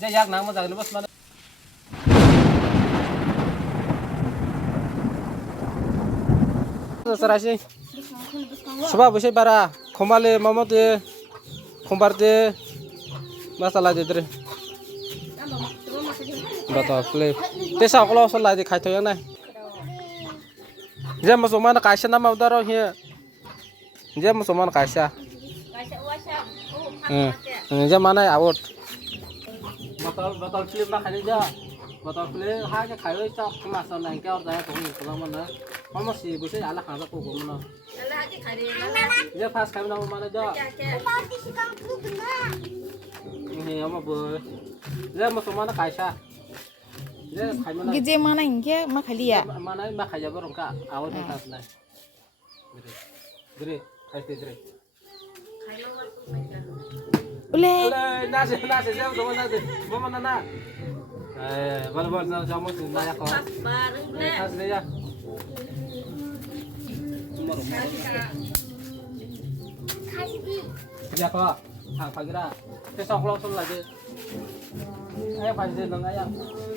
Dia yak nang mo jagni bos mana. Sarasi. Suba bose bara khomale mamote khombarde masala dedre. Bata play. Tesa kolo sala di khai thoyang nai. Je mo somana kaisa na ma udaro he. Je mo somana kaisa. Je mana out. Botol film na khai ja. Botol film ha ke khai oi chok ma sa nang ka or da ko ni ko mana. Mama si bose ala kha ko ko mana. Ala ha ke khai re. Je fast khai na mana ja. Ni ama bo. Je mo somana kaisa. Je khai mana. Gije mana ingke makhalia. Mana ma khai ja borong ka awat na tas nai. Dre khai te dre. Ule. Nasi jam sama nasi. Mama nana. Bal na jamu sin na ya ko. Khas le ya. Tumaro. Ya ko. Hang pagira. Te sok lo sol lagi. Ayo pajde nang aya.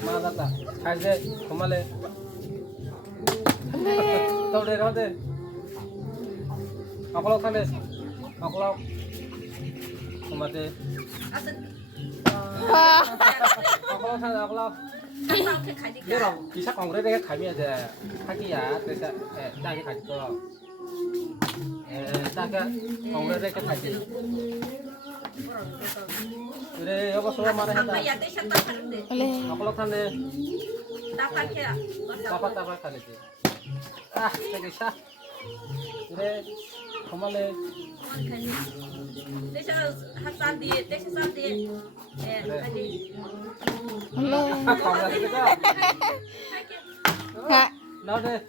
Mana data. Khajde khomale. Tau de rode. Akolo khane. Akolo mate akolo than akolo ye ro bisa kongre de khai mi de khaki ya te sa ta ki khai ko ta ka kongre de ka khai de re yogo so mare hata Ule. akolo than de tapa khale de te ke sa re khomale Ule. kongre de ka Ha. nào đây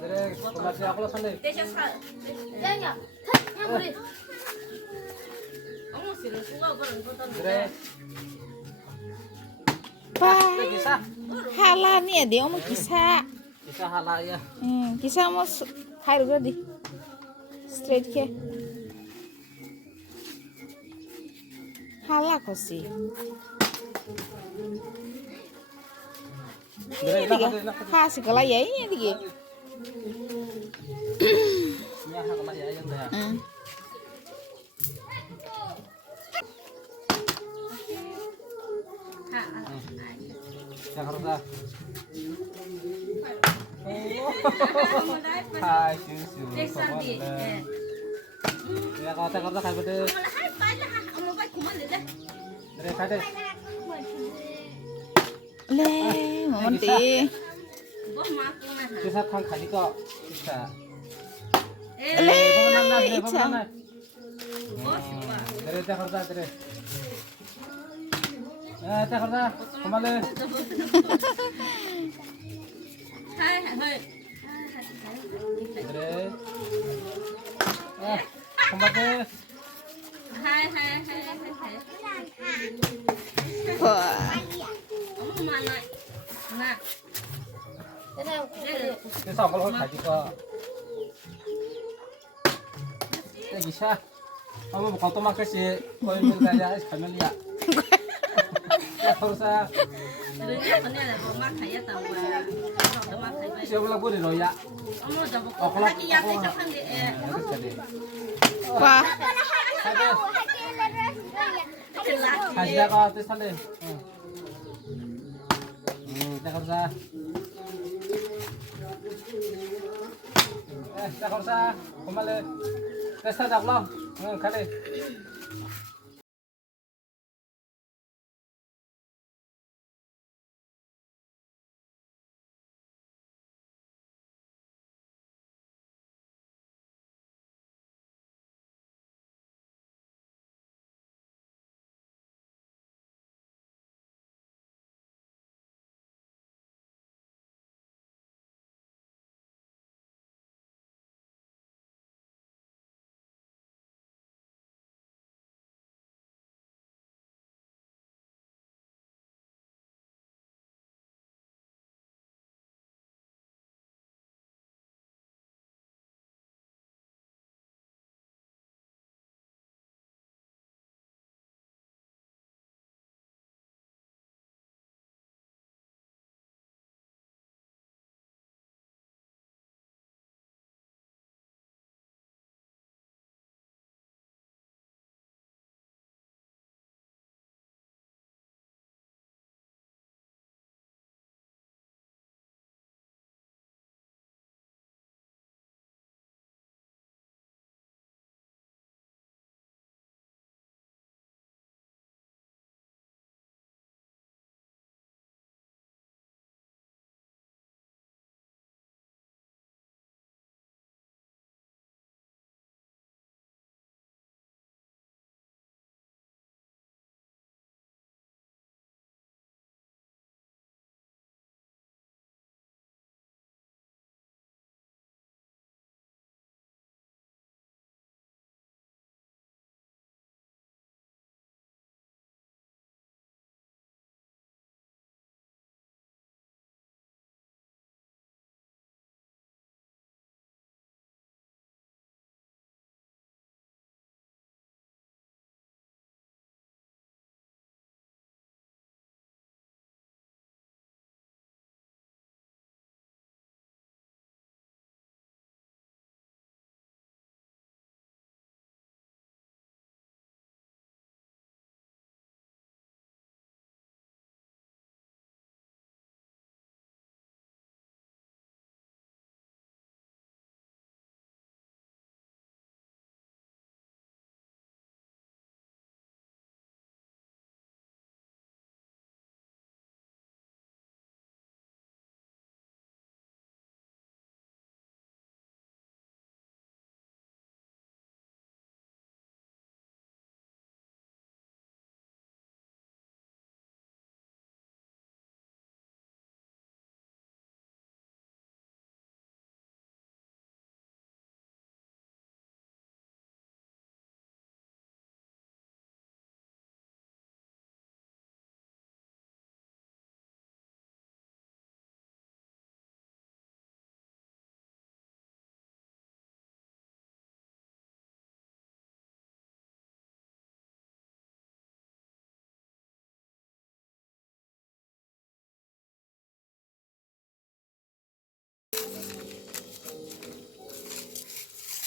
đây còn mặt aku langsung deh đây Pa. kisah Hala ni ade omo kisa. kisah halal ya Kisa mo khairu gadi. Straight ke. Hala kosi. đây Diga. nak Ha segala ya ini dige. ya halal ya yang dah yang harus dah hai susu ya kau tak kerja kayak betul dari kade Le, monte. kisah kang kali kok kisah Le, bagaimana icha. dari tak kerja dari tak kerja kembali dari kembali Wah. kisah kalau kali kok kisah kamu bukan tuh makan sih kau ini kerja es kami lihat terus saya siapa lagi di loya Wah. Hasilnya kau tes tadi tak kerja tak kerja kembali tes tak belum kali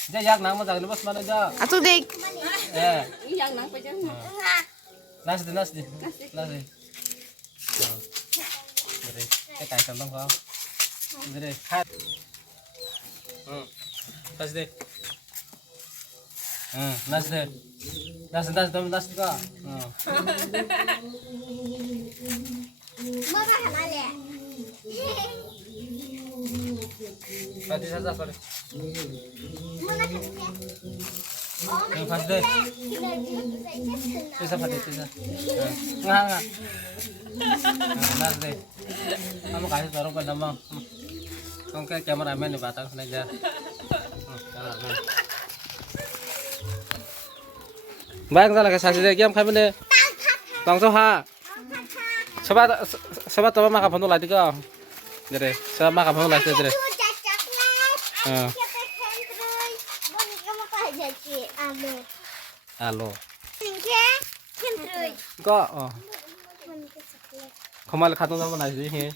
Dia yak nang mazang ni bas mana dia. Atu dek. Yang nang pa dyan. Nasi. Jadi, cái cài sầm đông không? Jadi, hat. Nasi deh. Nasi deh. Nasi ka. Mama hamale. Pati saja pare. Mana kan? Nasi deh. Pisa pati pisa. Nga. Nasi deh. Kamu kasih dorong ke nama. Kong ke cameraman di batang sana aja. Bang salah ke sasi deh kiam kai bende. Langsung ha. Sobat coba makan penuh lagi kau. Jadi, saya makan penuh lagi jadi. Halo. Kok? Kembali khatun sama nasi ni.